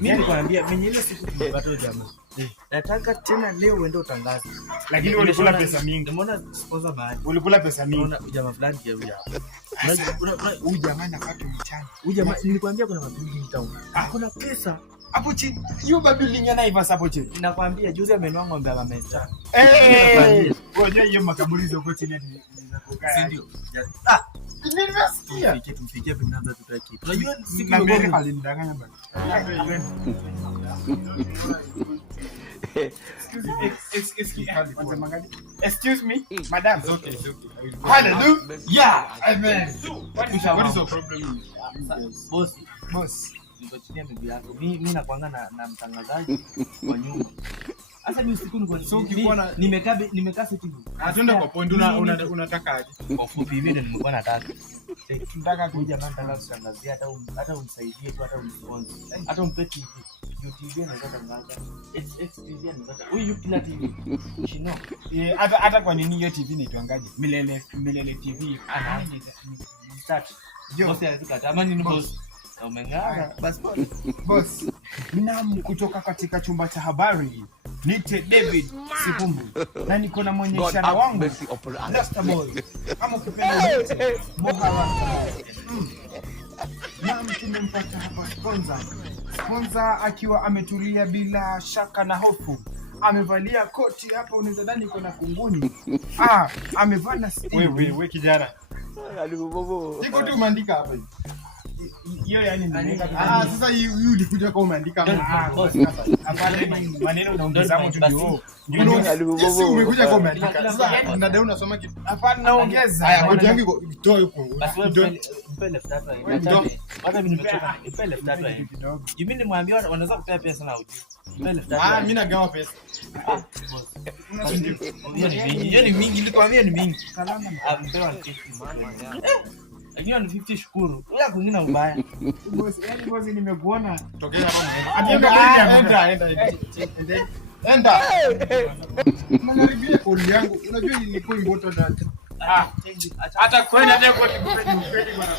Mimi nikwambia mwenye ile siku tulipata jamaa. Nataka tena leo uende utangaze. Lakini ulikula pesa mingi. Umeona sponsor mahali. Ulikula pesa mingi. Unaona jamaa fulani kia huyu hapa. Huyu jamaa anapata mchana. Huyu jamaa nilikwambia kuna mabuilding town. Kuna pesa hapo chini. Hiyo mabuilding yana hivi hapo chini. Ninakwambia juzi amenua ng'ombe ya mamesa. Ngoja hiyo makaburi zoko chini zinakokaa. Ndio. Nimesikia. Tufikie tunaanza tutaki. Unajua siku na ile mbele alinidanganya bana. Excuse me, madam. It's okay. Hallelujah. Amen. What is your problem? Boss. Niko chini ya bibi yako. Mimi nakuanga na mtangazaji kwa nyumba. Sasa mimi usiku nimekaa sitini. Atenda kwa point unataka aje? Kwa fupi hivi ndio nimekuwa nataka. Tunataka kuja jamaa nataka kutangazia hata umsaidie tu hata umsponsor. Hata umpe TV. TV anaweza tangaza. TV anaweza. Huyu kila TV. Shino. Hata kwa nini hiyo TV inaitwangaje? Milele TV. Start. Boss anataka amani ni boss. Umeng'ara. Basi boss. Mimi kutoka katika chumba cha habari. Nite David Sipumbu. Na niko na mwenyeshana wangu. Rasta boy. Kama ukipenda nite Mohara. Na tumempata hapa sponsor akiwa ametulia bila shaka na hofu. Amevalia koti hapa unaweza dhani iko na kunguni. Amevaa na wewe kijana. Niko tu umeandika hapa hivi. Hiyo yani nimeweka sasa hii ulikuja kwa umeandika hapana maneno unaongeza mtu ndio umekuja kwa umeandika sasa na dau unasoma kitu hapana naongeza haya kodi yangu itoe huko mpele tatu hivi hata mimi nimetoka mpele tatu hivi kidogo mimi nimwambia wanaweza kutoa pesa na uji mpele tatu mimi nagawa pesa hiyo ni mingi nilikwambia ni mingi ampewa kitu lakini ni 50 shukuru. Ila kwingine mbaya. Boss, yani boss nimekuona. Tokea hapa. Enda. Manaribia kodi yangu. Unajua nilikuwa imboto ndani. Hata kwenda hata kwa kipindi bwana.